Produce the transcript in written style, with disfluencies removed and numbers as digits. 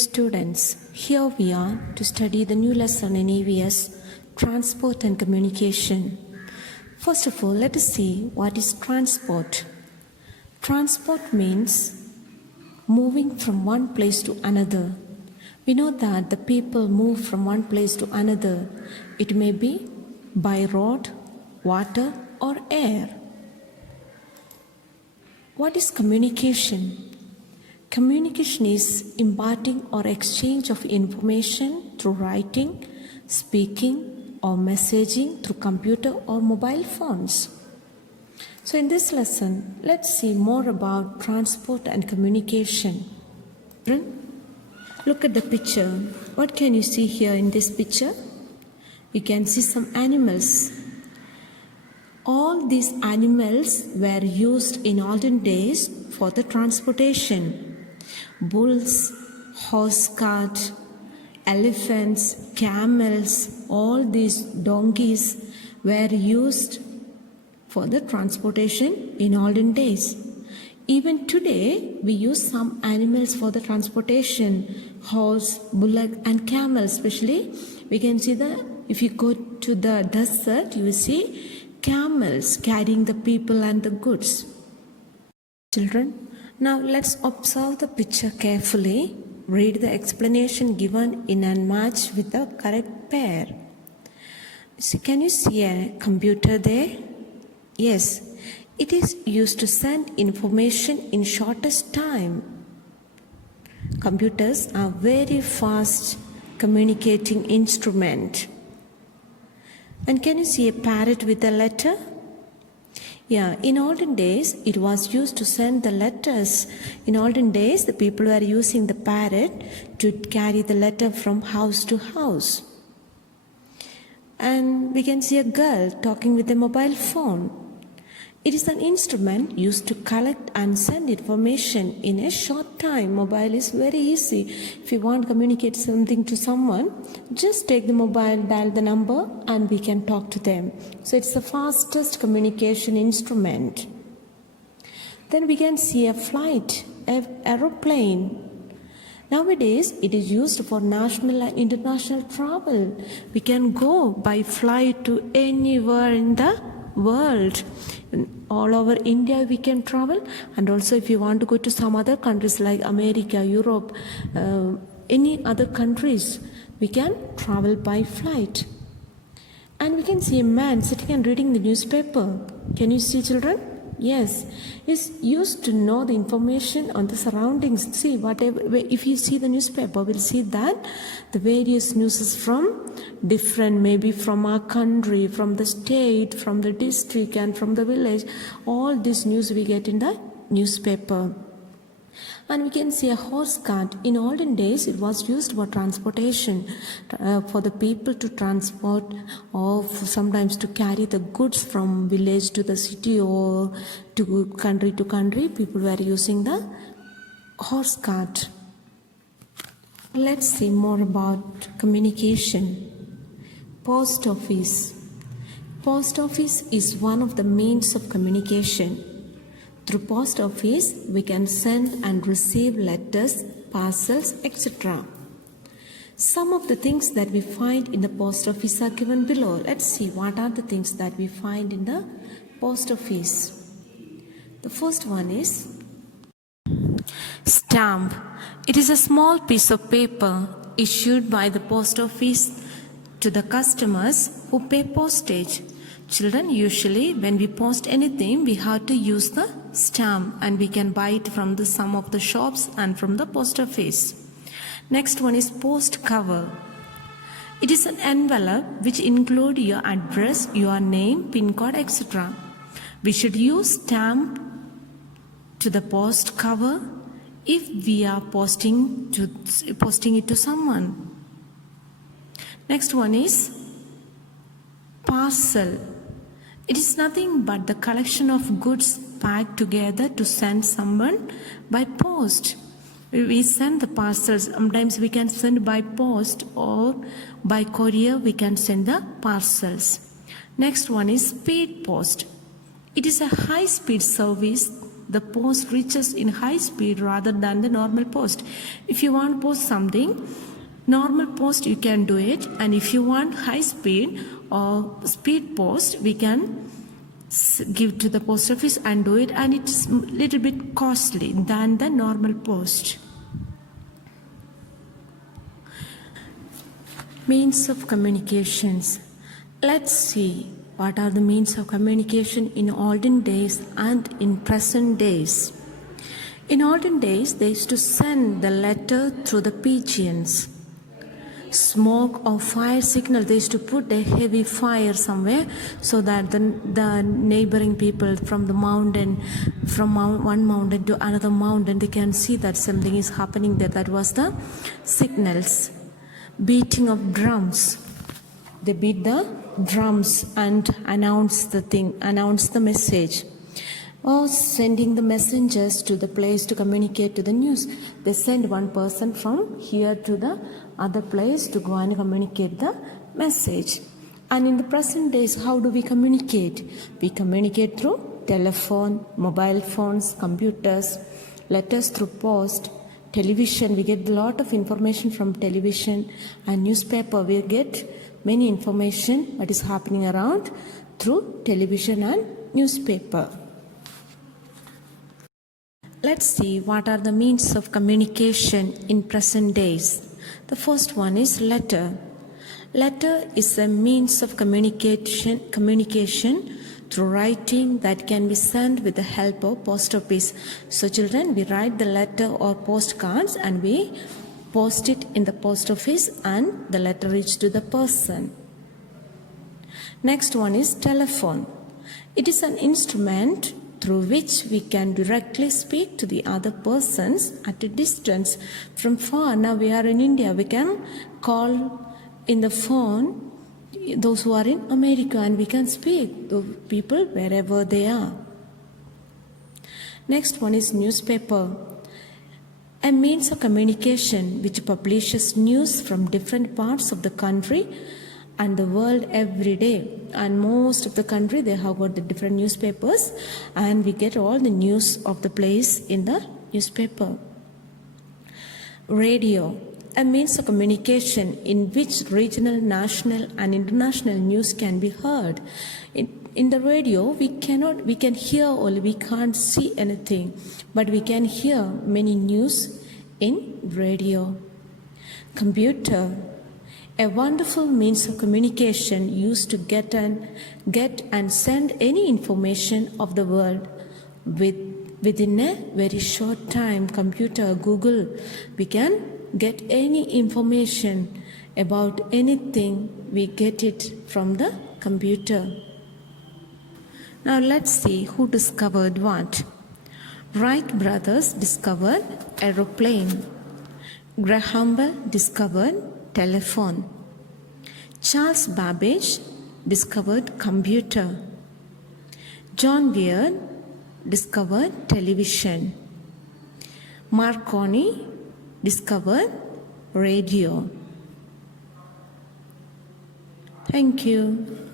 students, here we are to study the new lesson in EVS, Transport and Communication. First of all, let us see what is transport. Transport means moving from one place to another. We know that the people move from one place to another. It may be by road, water, or air. What is communication? Communication is imparting or exchange of information through writing, speaking, or messaging through computer or mobile phones. So in this lesson, let's see more about transport and communication. Look at the picture. What can you see here in this picture? You can see some animals. All these animals were used in olden days for the transportation. Bulls, horse cart, elephants, camels, all these donkeys were used for the transportation in olden days. Even today, we use some animals for the transportation, horse, bullock, and camel especially. We can see if you go to the desert, you will see camels carrying the people and the goods. Children, now let's observe the picture carefully. Read the explanation given in and match with the correct pair. Can you see a computer there? Yes, it is used to send information in shortest time. Computers are very fast communicating instrument. And can you see a parrot with a letter? Yeah, in olden days, it was used to send the letters. In olden days, the people were using the parrot to carry the letter from house to house. And we can see a girl talking with a mobile phone. It is an instrument used to collect and send information in a short time. Mobile is very easy. If you want to communicate something to someone, just take the mobile, dial the number, and we can talk to them. So it's the fastest communication instrument. Then we can see a flight, an aeroplane. Nowadays, it is used for national and international travel. We can go by flight to anywhere in the world. All over India we can travel, and also if you want to go to some other countries like America, Europe, any other countries, we can travel by flight. And we can see a man sitting and reading the newspaper. Can you see, children? Yes, he's used to know the information on the surroundings. See, whatever, if you see the newspaper, we'll see that the various news is from different, maybe from our country, from the state, from the district, and from the village. All this news we get in the newspaper. And we can see a horse cart. In olden days, it was used for transportation, for the people to transport, or sometimes to carry the goods from village to the city or to country. People were using the horse cart. Let's see more about communication. Post office. Post office is one of the means of communication. Through post office, we can send and receive letters, parcels, etc. Some of the things that we find in the post office are given below. Let's see what are the things that we find in the post office. The first one is stamp. It is a small piece of paper issued by the post office to the customers who pay postage. Children, usually when we post anything, we have to use the stamp, and we can buy it from some of the shops and from the post office. Next one is post cover. It is an envelope which includes your address, your name, PIN code, etc. We should use stamp to the post cover if we are posting it to someone. Next one is parcel. It is nothing but the collection of goods packed together to send someone by post. We send the parcels. Sometimes we can send by post, or by courier we can send the parcels. Next one is speed post. It is a high-speed service the post reaches in high speed rather than the normal post. If you want to post something, normal post you can do it, and if you want high speed or speed post, we can give to the post office and do it, and it's a little bit costly than the normal post. Means of communications. Let's see what are the means of communication in olden days and in present days. In olden days, they used to send the letter through the pigeons. Smoke or fire signal, they used to put a heavy fire somewhere so that the neighboring people from the mountain, from one mountain to another mountain, they can see that something is happening there. That was the signals. Beating of drums. They beat the drums and announce the message. Or sending the messengers to the place to communicate to the news. They send one person from here to the other place to go and communicate the message. And in the present days, how do we communicate? We communicate through telephone, mobile phones, computers, letters through post, television. We get a lot of information from television, and newspaper. We get many information what is happening around through television and newspaper. Let's see what are the means of communication in present days. The first one is letter. Letter is a means of communication through writing that can be sent with the help of post office. So children, we write the letter or postcards and we post it in the post office and the letter reaches to the person. Next one is telephone. It is an instrument through which we can directly speak to the other persons at a distance from far. Now we are in India, we can call in the phone those who are in America and we can speak to people wherever they are. Next one is newspaper. A means of communication which publishes news from different parts of the country and the world every day. And most of the country, they have got the different newspapers and we get all the news of the place in the newspaper. Radio, a means of communication in which regional, national and international news can be heard. In the radio, we can hear only, we can't see anything, but we can hear many news in radio. Computer, a wonderful means of communication used to get and send any information of the world within a very short time. Computer, Google, we can get any information about anything, we get it from the computer. Now let's see who discovered what. Wright brothers discovered aeroplane. Graham Bell discovered telephone. Charles Babbage discovered computer. John Weir discovered television. Marconi discovered radio. Thank you.